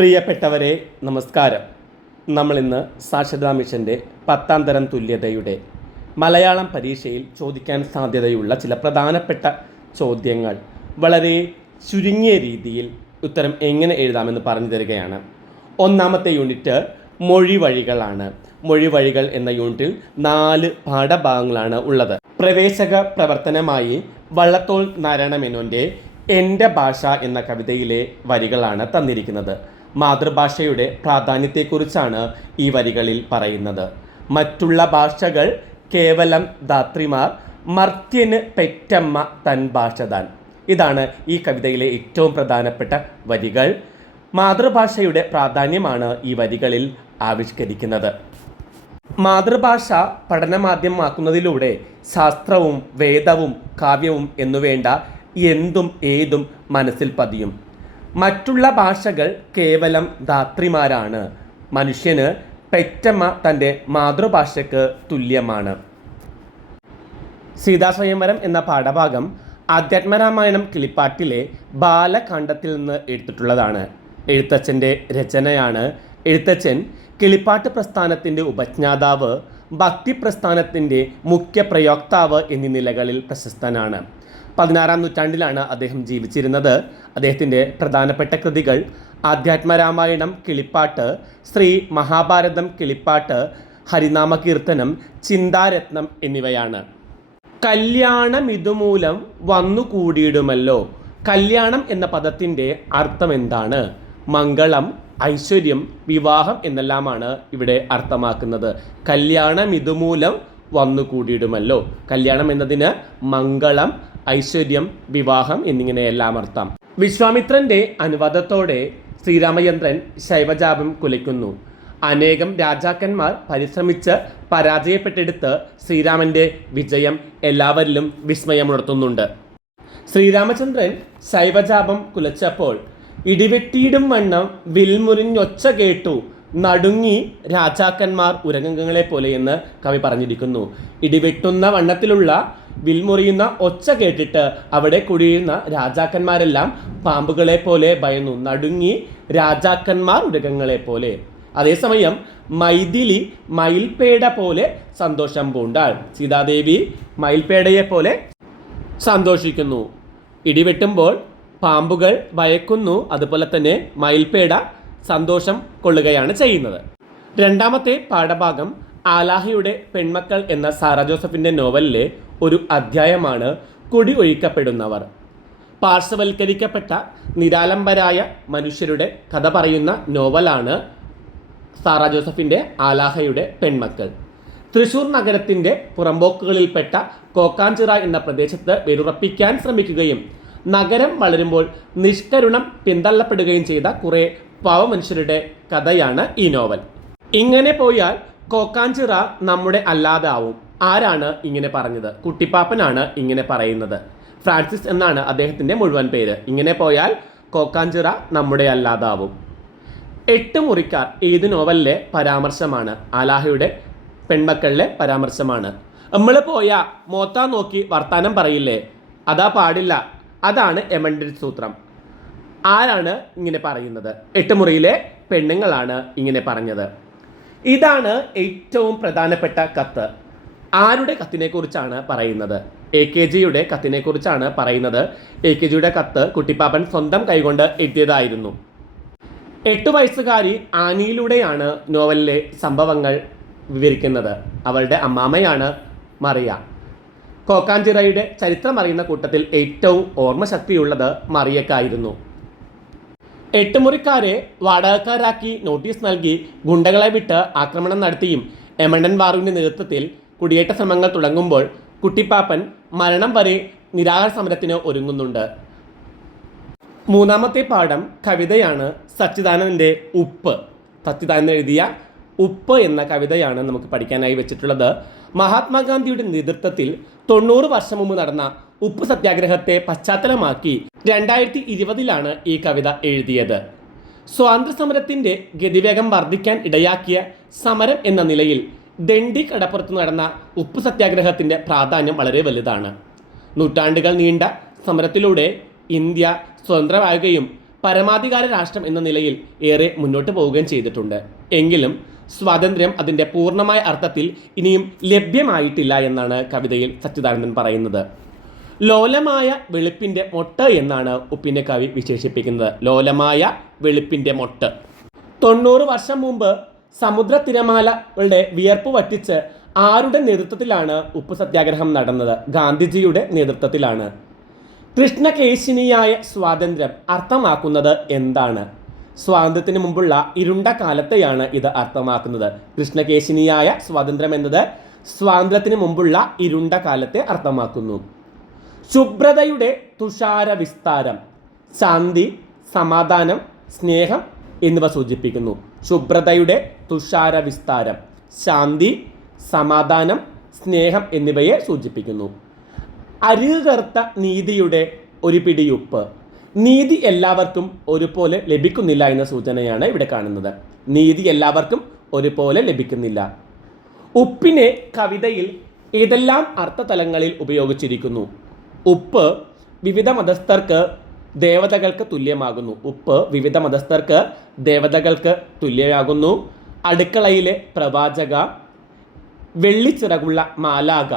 പ്രിയപ്പെട്ടവരെ നമസ്കാരം. നമ്മളിന്ന് സാക്ഷരതാ മിഷന്റെ പത്താം തരം തുല്യതയുടെ മലയാളം പരീക്ഷയിൽ ചോദിക്കാൻ സാധ്യതയുള്ള ചില പ്രധാനപ്പെട്ട ചോദ്യങ്ങൾ വളരെ ചുരുങ്ങിയ രീതിയിൽ ഉത്തരം എങ്ങനെ എഴുതാമെന്ന് പറഞ്ഞു തരികയാണ്. ഒന്നാമത്തെ യൂണിറ്റ് മൊഴിവഴികളാണ് മൊഴിവഴികൾ മൊഴി വഴികൾ എന്ന യൂണിറ്റിൽ നാല് പാഠഭാഗങ്ങളാണ് ഉള്ളത്. പ്രവേശക പ്രവർത്തനമായി വള്ളത്തോൾ നാരായണമേനോന്റെ എന്റെ ഭാഷ എന്ന കവിതയിലെ വരികളാണ് തന്നിരിക്കുന്നത്. മാതൃഭാഷയുടെ പ്രാധാന്യത്തെക്കുറിച്ചാണ് ഈ വരികളിൽ പറയുന്നത്. മറ്റുള്ള ഭാഷകൾ കേവലം ധാത്രിമാർ മർത്യന് പെറ്റമ്മ തൻ ഭാഷ താൻ ഇതാണ് ഈ കവിതയിലെ ഏറ്റവും പ്രധാനപ്പെട്ട വരികൾ. മാതൃഭാഷയുടെ പ്രാധാന്യമാണ് ഈ വരികളിൽ ആവിഷ്കരിക്കുന്നത്. മാതൃഭാഷ പഠനമാധ്യമമാക്കുന്നതിലൂടെ ശാസ്ത്രവും വേദവും കാവ്യവും എന്നുവേണ്ട എന്തും ഏതും മനസ്സിൽ പതിയും. മറ്റുള്ള ഭാഷകൾ കേവലം ധാത്രിമാരാണ്. മനുഷ്യന് പെറ്റമ്മ തന്റെ മാതൃഭാഷയ്ക്ക് തുല്യമാണ്. സീതാസ്വയംവരം എന്ന പാഠഭാഗം ആധ്യാത്മരാമായണം കിളിപ്പാട്ടിലെ ബാലകാണ്ഡത്തിൽ നിന്ന് എടുത്തിട്ടുള്ളതാണ്. എഴുത്തച്ഛന്റെ രചനയാണ്. എഴുത്തച്ഛൻ കിളിപ്പാട്ട് പ്രസ്ഥാനത്തിന്റെ ഉപജ്ഞാതാവ് ഭക്തി പ്രസ്ഥാനത്തിന്റെ മുഖ്യ പ്രയോക്താവ് എന്നീ നിലകളിൽ പ്രശസ്തനാണ്. പതിനാറാം നൂറ്റാണ്ടിലാണ് അദ്ദേഹം ജീവിച്ചിരുന്നത്. അദ്ദേഹത്തിന്റെ പ്രധാനപ്പെട്ട കൃതികൾ ആധ്യാത്മരാമായണം കിളിപ്പാട്ട് ശ്രീ മഹാഭാരതം കിളിപ്പാട്ട് ഹരിനാമ കീർത്തനം ചിന്താരത്നം എന്നിവയാണ്. കല്യാണം ഇതുമൂലം വന്നു കൂടിയിടുമല്ലോ. കല്യാണം എന്ന പദത്തിന്റെ അർത്ഥം എന്താണ്? മംഗളം ഐശ്വര്യം വിവാഹം എന്നെല്ലാമാണ് ഇവിടെ അർത്ഥമാക്കുന്നത്. കല്യാണം ഇതുമൂലം വന്നു കൂടിയിടുമല്ലോ. കല്യാണം എന്നതിന് മംഗളം ഐശ്വര്യം വിവാഹം എന്നിങ്ങനെയെല്ലാം അർത്ഥം. വിശ്വാമിത്രന്റെ അനുവാദത്തോടെ ശ്രീരാമചന്ദ്രൻ ശൈവജാപം കുലയ്ക്കുന്നു. അനേകം രാജാക്കന്മാർ പരിശ്രമിച്ച് പരാജയപ്പെട്ടെടുത്ത് ശ്രീരാമന്റെ വിജയം എല്ലാവരിലും വിസ്മയമുണർത്തുന്നുണ്ട്. ശ്രീരാമചന്ദ്രൻ ശൈവജാപം കുലച്ചപ്പോൾ ഇടിവെട്ടിയിടും വണ്ണം വിൽമുറിഞ്ഞൊച്ച കേട്ടു. നടുങ്ങി രാജാക്കന്മാർ ഉരകങ്ങളെ പോലെയെന്ന് കവി പറഞ്ഞിരിക്കുന്നു. ഇടിവെട്ടുന്ന വണ്ണത്തിലുള്ള വിൽമുറിയുന്ന ഒച്ച കേട്ടിട്ട് അവിടെ കുടിയുന്ന രാജാക്കന്മാരെല്ലാം പാമ്പുകളെ പോലെ ഭയന്നു. നടുങ്ങി രാജാക്കന്മാർ മൃഗങ്ങളെ പോലെ. അതേസമയം മൈഥിലി മയിൽപേട പോലെ സന്തോഷം പൂണ്ടാൾ. സീതാദേവി മയിൽപേടയെ പോലെ സന്തോഷിക്കുന്നു. ഇടിവെട്ടുമ്പോൾ പാമ്പുകൾ ഭയക്കുന്നു. അതുപോലെ തന്നെ മയിൽപേട സന്തോഷം കൊള്ളുകയാണ് ചെയ്യുന്നത്. രണ്ടാമത്തെ പാഠഭാഗം ആലാഹയുടെ പെൺമക്കൾ എന്ന സാറ ജോസഫിന്റെ നോവലിലെ ഒരു അധ്യായമാണ് കുടി ഒഴിക്കപ്പെടുന്നവർ പാർശ്വവൽക്കരിക്കപ്പെട്ട നിരാലംബരായ മനുഷ്യരുടെ കഥ പറയുന്ന നോവലാണ് സാറ ജോസഫിന്റെ ആലാഹയുടെ പെൺമക്കൾ. തൃശൂർ നഗരത്തിന്റെ പുറമ്പോക്കുകളിൽപ്പെട്ട കോക്കാഞ്ചിറ എന്ന പ്രദേശത്ത് വേരുറപ്പിക്കാൻ ശ്രമിക്കുകയും നഗരം വളരുമ്പോൾ നിഷ്കരുണം പിന്തള്ളപ്പെടുകയും ചെയ്ത കുറേ പാവമനുഷ്യരുടെ കഥയാണ് ഈ നോവൽ. ഇങ്ങനെ പോയാൽ കോക്കാഞ്ചിറ നമ്മുടെ അല്ലാതാവും. ആരാണ് ഇങ്ങനെ പറഞ്ഞത്? കുട്ടിപ്പാപ്പനാണ് ഇങ്ങനെ പറയുന്നത്. ഫ്രാൻസിസ് എന്നാണ് അദ്ദേഹത്തിന്റെ മുഴുവൻ പേര്. ഇങ്ങനെ പോയാൽ കോക്കാഞ്ചിറ നമ്മുടെ അല്ലാതാവും. എട്ട് മുറിക്കാർ ഏത് നോവലിലെ പരാമർശമാണ്? ആലാഹയുടെ പെൺമക്കളിലെ പരാമർശമാണ്. നമ്മൾ പോയ മോത്ത നോക്കി വർത്താനം പറയില്ലേ? അതാ പാടില്ല. അതാണ് എമൻഡൽ സൂത്രം. ആരാണ് ഇങ്ങനെ പറയുന്നത്? എട്ട് മുറിയിലെ പെണ്ണുങ്ങളാണ് ഇങ്ങനെ പറഞ്ഞത്. ഇതാണ് ഏറ്റവും പ്രധാനപ്പെട്ട കത്ത്. ആരുടെ കത്തിനെക്കുറിച്ചാണ് പറയുന്നത്? എ കെ ജിയുടെ കത്തിനെ കുറിച്ചാണ് പറയുന്നത്. എ കെ ജിയുടെ കത്ത് കുട്ടിപ്പാപ്പൻ സ്വന്തം കൈകൊണ്ട് എഴുതിയതായിരുന്നു. എട്ട് വയസ്സുകാരി ആനിയിലൂടെയാണ് നോവലിലെ സംഭവങ്ങൾ വിവരിക്കുന്നത്. അവളുടെ അമ്മാമയാണ് മറിയ. കോക്കാഞ്ചിറയുടെ ചരിത്രം അറിയുന്ന കൂട്ടത്തിൽ ഏറ്റവും ഓർമ്മശക്തിയുള്ളത് മറിയക്കായിരുന്നു എട്ടുമുറിക്കാരെ വാടകക്കാരാക്കി നോട്ടീസ് നൽകി ഗുണ്ടകളെ വിട്ട് ആക്രമണം നടത്തിയും എമണ്ടൻ വാറുവിന്റെ നേതൃത്വത്തിൽ കുടിയേറ്റ ശ്രമങ്ങൾ തുടങ്ങുമ്പോൾ കുട്ടിപ്പാപ്പൻ മരണം വരെ നിരാഹാര സമരത്തിന് ഒരുങ്ങുന്നുണ്ട്. മൂന്നാമത്തെ പാഠം കവിതയാണ് സച്ചിദാനന്ദന്റെ ഉപ്പ്. സച്ചിദാനന്ദൻ എഴുതിയ ഉപ്പ് എന്ന കവിതയാണ് നമുക്ക് പഠിക്കാനായി വെച്ചിട്ടുള്ളത്. മഹാത്മാഗാന്ധിയുടെ നേതൃത്വത്തിൽ തൊണ്ണൂറ് വർഷം മുമ്പ് നടന്ന ഉപ്പ് സത്യാഗ്രഹത്തെ പശ്ചാത്തലമാക്കി രണ്ടായിരത്തി ഇരുപതിലാണ് ഈ കവിത എഴുതിയത്. സ്വാതന്ത്ര്യ സമരത്തിന്റെ ഗതിവേഗം വർദ്ധിക്കാൻ ഇടയാക്കിയ സമരം എന്ന നിലയിൽ ദണ്ഡി കടപ്പുറത്ത് നടന്ന ഉപ്പ് സത്യാഗ്രഹത്തിന്റെ പ്രാധാന്യം വളരെ വലുതാണ്. നൂറ്റാണ്ടുകൾ നീണ്ട സമരത്തിലൂടെ ഇന്ത്യ സ്വതന്ത്രമാവുകയും പരമാധികാര രാഷ്ട്രം എന്ന നിലയിൽ ഏറെ മുന്നോട്ട് പോവുകയും ചെയ്തിട്ടുണ്ട്. എങ്കിലും സ്വാതന്ത്ര്യം അതിന്റെ പൂർണമായ അർത്ഥത്തിൽ ഇനിയും ലഭ്യമായിട്ടില്ല എന്നാണ് കവിതയിൽ സച്ചിദാനന്ദൻ പറയുന്നത്. ലോലമായ വെളുപ്പിന്റെ മൊട്ട് എന്നാണ് ഉപ്പിന്റെ കവി വിശേഷിപ്പിക്കുന്നത്. ലോലമായ വെളുപ്പിന്റെ മൊട്ട്. തൊണ്ണൂറ് വർഷം മുമ്പ് സമുദ്ര തിരമാലകളുടെ വിയർപ്പ് വറ്റിച്ച് ആരുടെ നേതൃത്വത്തിലാണ് ഉപ്പ് സത്യാഗ്രഹം നടന്നത്? ഗാന്ധിജിയുടെ നേതൃത്വത്തിലാണ്. കൃഷ്ണകേശിനിയായ സ്വാതന്ത്ര്യം അർത്ഥമാക്കുന്നത് എന്താണ്? സ്വാതന്ത്ര്യത്തിന് മുമ്പുള്ള ഇരുണ്ട കാലത്തെയാണ് ഇത് അർത്ഥമാക്കുന്നത്. കൃഷ്ണകേശിനിയായ സ്വാതന്ത്ര്യം എന്നത് സ്വാതന്ത്ര്യത്തിന് മുമ്പുള്ള ഇരുണ്ട കാലത്തെ അർത്ഥമാക്കുന്നു. ശുഭ്രതയുടെ തുഷാര വിസ്താരം ശാന്തി സമാധാനം സ്നേഹം എന്നിവ സൂചിപ്പിക്കുന്നു. ശുഭ്രതയുടെ തുഷാര വിസ്താരം ശാന്തി സമാധാനം സ്നേഹം എന്നിവയെ സൂചിപ്പിക്കുന്നു. അരുകർത്ത നീതിയുടെ ഒരു പിടിയുപ്പ്. നീതി എല്ലാവർക്കും ഒരുപോലെ ലഭിക്കുന്നില്ല എന്ന സൂചനയാണ് ഇവിടെ കാണുന്നത്. നീതി എല്ലാവർക്കും ഒരുപോലെ ലഭിക്കുന്നില്ല. ഉപ്പിനെ കവിതയിൽ ഏതെല്ലാം അർത്ഥതലങ്ങളിൽ ഉപയോഗിച്ചിരിക്കുന്നു? ഉപ്പ് വിവിധ മതസ്ഥർക്ക് ദേവതകൾക്ക് തുല്യമാകുന്നു. ഉപ്പ് വിവിധ മതസ്ഥർക്ക് ദേവതകൾക്ക് തുല്യമാകുന്നു. അടുക്കളയിലെ പ്രവാചക വെള്ളിച്ചിറകുള്ള മാലാക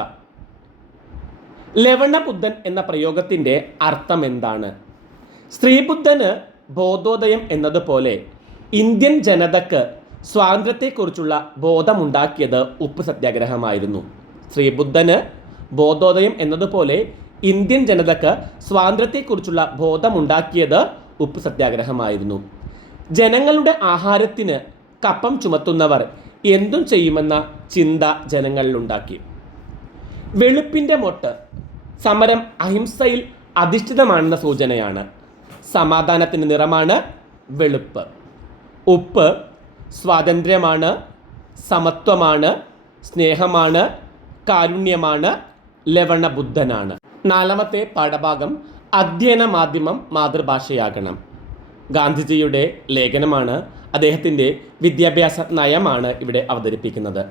ലവണബുദ്ധൻ എന്ന പ്രയോഗത്തിന്റെ അർത്ഥം എന്താണ്? സ്ത്രീബുദ്ധന് ബോധോദയം എന്നതുപോലെ ഇന്ത്യൻ ജനതക്ക് സ്വാതന്ത്ര്യത്തെക്കുറിച്ചുള്ള ബോധമുണ്ടാക്കിയത് ഉപ്പ് സത്യാഗ്രഹമായിരുന്നു. ശ്രീബുദ്ധന് ബോധോദയം എന്നതുപോലെ ഇന്ത്യൻ ജനതക്ക് സ്വാതന്ത്ര്യത്തെക്കുറിച്ചുള്ള ബോധമുണ്ടാക്കിയത് ഉപ്പ് സത്യാഗ്രഹമായിരുന്നു. ജനങ്ങളുടെ ആഹാരത്തിന് കപ്പം ചുമത്തുന്നവർ എന്തും ചെയ്യുമെന്ന ചിന്ത ജനങ്ങളിലുണ്ടാക്കി. വെളുപ്പിന്റെ മൊട്ട് സമരം അഹിംസയിൽ അധിഷ്ഠിതമാണെന്ന സൂചനയാണ്. സമാധാനത്തിന്റെ നിറമാണ് വെളുപ്പ്. ഉപ്പ് സ്വാതന്ത്ര്യമാണ് സമത്വമാണ് സ്നേഹമാണ് കാരുണ്യമാണ് ലവണബുദ്ധനാണ്. നാലാമത്തെ പാഠഭാഗം അധ്യയന മാധ്യമം മാതൃഭാഷയാകണം. ഗാന്ധിജിയുടെ ലേഖനമാണ് അദ്ദേഹത്തിന്റെ വിദ്യാഭ്യാസ നയമാണ് ഇവിടെ അവതരിപ്പിക്കുന്നത്.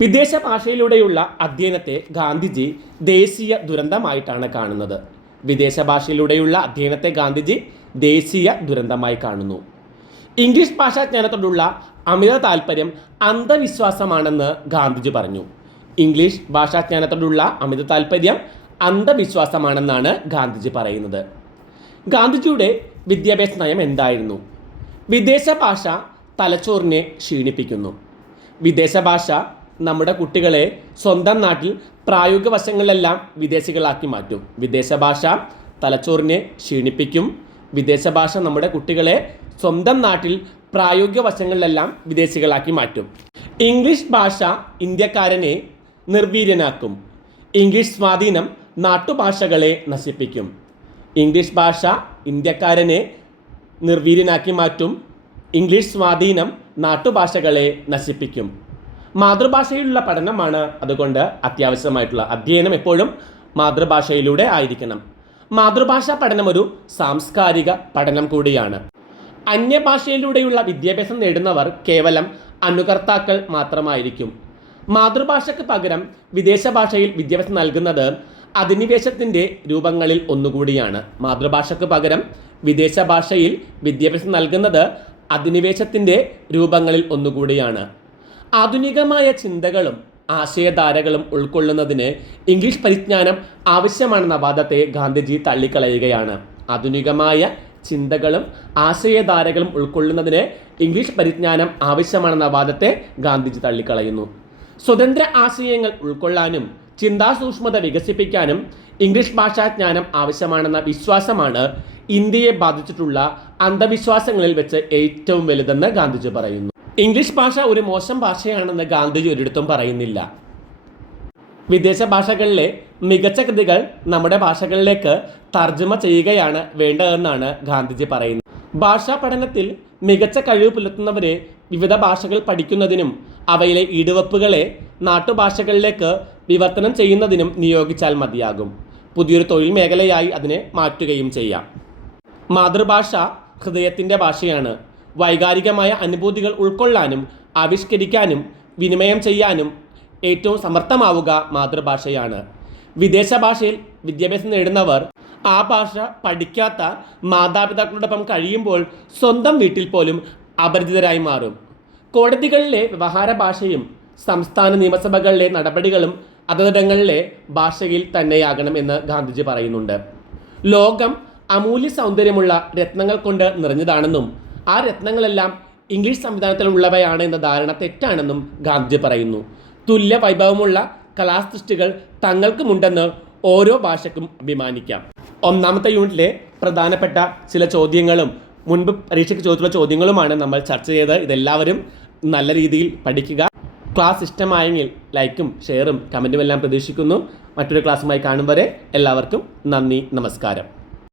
വിദേശ ഭാഷയിലൂടെയുള്ള അധ്യയനത്തെ ഗാന്ധിജി ദേശീയ ദുരന്തമായിട്ടാണ് കാണുന്നത്. വിദേശ ഭാഷയിലൂടെയുള്ള അധ്യയനത്തെ ഗാന്ധിജി ദേശീയ ദുരന്തമായി കാണുന്നു. ഇംഗ്ലീഷ് ഭാഷാജ്ഞാനത്തോടുള്ള അമിത താല്പര്യം അന്ധവിശ്വാസമാണെന്ന് ഗാന്ധിജി പറഞ്ഞു. ഇംഗ്ലീഷ് ഭാഷാജ്ഞാനത്തോടുള്ള അമിത താല്പര്യം അന്ധവിശ്വാസമാണെന്നാണ് ഗാന്ധിജി പറയുന്നത്. ഗാന്ധിജിയുടെ വിദ്യാഭ്യാസ നയം എന്തായിരുന്നു? വിദേശ ഭാഷ തലച്ചോറിനെ ക്ഷീണിപ്പിക്കുന്നു. വിദേശ ഭാഷ നമ്മുടെ കുട്ടികളെ സ്വന്തം നാട്ടിൽ പ്രായോഗിക വശങ്ങളിലെല്ലാം വിദേശികളാക്കി മാറ്റും. വിദേശ ഭാഷ തലച്ചോറിനെ ക്ഷീണിപ്പിക്കും. വിദേശ ഭാഷ നമ്മുടെ കുട്ടികളെ സ്വന്തം നാട്ടിൽ പ്രായോഗിക വശങ്ങളിലെല്ലാം വിദേശികളാക്കി മാറ്റും. ഇംഗ്ലീഷ് ഭാഷ ഇന്ത്യക്കാരനെ നിർവീര്യനാക്കും. ഇംഗ്ലീഷ് സ്വാധീനം നാട്ടുഭാഷകളെ നശിപ്പിക്കും. ഇംഗ്ലീഷ് ഭാഷ ഇന്ത്യക്കാരനെ നിർവീര്യനാക്കി മാറ്റും. ഇംഗ്ലീഷ് സ്വാധീനം നാട്ടുഭാഷകളെ നശിപ്പിക്കും. മാതൃഭാഷയിലുള്ള പഠനമാണ് അതുകൊണ്ട് അത്യാവശ്യമായിട്ടുള്ള അധ്യയനം എപ്പോഴും മാതൃഭാഷയിലൂടെ ആയിരിക്കണം. മാതൃഭാഷാ പഠനം ഒരു സാംസ്കാരിക പഠനം കൂടിയാണ്. അന്യഭാഷയിലൂടെയുള്ള വിദ്യാഭ്യാസം നേടുന്നവർ കേവലം അനുകർത്താക്കൾ മാത്രമായിരിക്കും. മാതൃഭാഷയ്ക്ക് പകരം വിദേശ ഭാഷയിൽ വിദ്യാഭ്യാസം നൽകുന്നത് അധിനിവേശത്തിന്റെ രൂപങ്ങളിൽ ഒന്നുകൂടിയാണ്. മാതൃഭാഷയ്ക്ക് പകരം വിദേശ ഭാഷയിൽ വിദ്യാഭ്യാസം നൽകുന്നത് അധിനിവേശത്തിന്റെ രൂപങ്ങളിൽ ഒന്നുകൂടിയാണ്. ആധുനികമായ ചിന്തകളും ആശയധാരകളും ഉൾക്കൊള്ളുന്നതിന് ഇംഗ്ലീഷ് പരിജ്ഞാനം ആവശ്യമാണെന്ന വാദത്തെ ഗാന്ധിജി തള്ളിക്കളയുകയാണ്. ആധുനികമായ ചിന്തകളും ആശയധാരകളും ഉൾക്കൊള്ളുന്നതിന് ഇംഗ്ലീഷ് പരിജ്ഞാനം ആവശ്യമാണെന്ന വാദത്തെ ഗാന്ധിജി തള്ളിക്കളയുന്നു. സ്വതന്ത്ര ആശയങ്ങൾ ഉൾക്കൊള്ളാനും ചിന്താസൂക്ഷ്മത വികസിപ്പിക്കാനും ഇംഗ്ലീഷ് ഭാഷാ ജ്ഞാനം ആവശ്യമാണെന്ന വിശ്വാസമാണ് ഇന്ത്യയെ ബാധിച്ചിട്ടുള്ള അന്ധവിശ്വാസങ്ങളിൽ വെച്ച് ഏറ്റവും വലുതെന്ന് ഗാന്ധിജി പറയുന്നു. ഇംഗ്ലീഷ് ഭാഷ ഒരു മോശം ഭാഷയാണെന്ന് ഗാന്ധിജി ഒരിടത്തും പറയുന്നില്ല. വിദേശ ഭാഷകളിലെ മികച്ച കൃതികൾ നമ്മുടെ ഭാഷകളിലേക്ക് തർജമ ചെയ്യുകയാണ് വേണ്ടതെന്നാണ് ഗാന്ധിജി പറയുന്നത്. ഭാഷാ പഠനത്തിൽ മികച്ച കഴിവ് പുലർത്തുന്നവരെ വിവിധ ഭാഷകൾ പഠിക്കുന്നതിനും അവയിലെ ഈടുവപ്പുകളെ നാട്ടുഭാഷകളിലേക്ക് വിവർത്തനം ചെയ്യുന്നതിനും നിയോഗിച്ചാൽ മതിയാകും. പുതിയൊരു തൊഴിൽ മേഖലയായി അതിനെ മാറ്റുകയും ചെയ്യാം. മാതൃഭാഷ ഹൃദയത്തിന്റെ ഭാഷയാണ്. വൈകാരികമായ അനുഭൂതികൾ ഉൾക്കൊള്ളാനും ആവിഷ്കരിക്കാനും വിനിമയം ചെയ്യാനും ഏറ്റവും സമർത്ഥമാവുക മാതൃഭാഷയാണ്. വിദേശ ഭാഷയിൽ വിദ്യാഭ്യാസം നേടുന്നവർ ആ ഭാഷ പഠിക്കാത്ത മാതാപിതാക്കളോടൊപ്പം കഴിയുമ്പോൾ സ്വന്തം വീട്ടിൽ പോലും അപരിചിതരായി മാറും. കോടതികളിലെ വ്യവഹാര ഭാഷയും സംസ്ഥാന നിയമസഭകളിലെ നടപടികളും അതതിടങ്ങളിലെ ഭാഷയിൽ തന്നെയാകണം എന്ന് ഗാന്ധിജി പറയുന്നുണ്ട്. ലോകം അമൂല്യ സൗന്ദര്യമുള്ള രത്നങ്ങൾ കൊണ്ട് നിറഞ്ഞതാണെന്നും ആ രത്നങ്ങളെല്ലാം ഇംഗ്ലീഷ് സംവിധാനത്തിലുള്ളവയാണ് എന്ന ധാരണ തെറ്റാണെന്നും ഗാന്ധിജി പറയുന്നു. തുല്യ വൈഭവമുള്ള കലാസൃഷ്ടികൾ തങ്ങൾക്കുമുണ്ടെന്ന് ഓരോ ഭാഷയ്ക്കും അഭിമാനിക്കാം. ഒന്നാമത്തെ യൂണിറ്റിലെ പ്രധാനപ്പെട്ട ചില ചോദ്യങ്ങളും മുൻപ് പരീക്ഷയ്ക്ക് ചോദിച്ചുള്ള ചോദ്യങ്ങളുമാണ് നമ്മൾ ചർച്ച ചെയ്ത് ഇതെല്ലാവരും നല്ല രീതിയിൽ പഠിക്കുക. ക്ലാസ് ഇഷ്ടമായെങ്കിൽ ലൈക്കും ഷെയറും കമന്റും എല്ലാം പ്രതീക്ഷിക്കുന്നു. മറ്റൊരു ക്ലാസ്സുമായി കാണും വരെ എല്ലാവർക്കും നന്ദി നമസ്കാരം.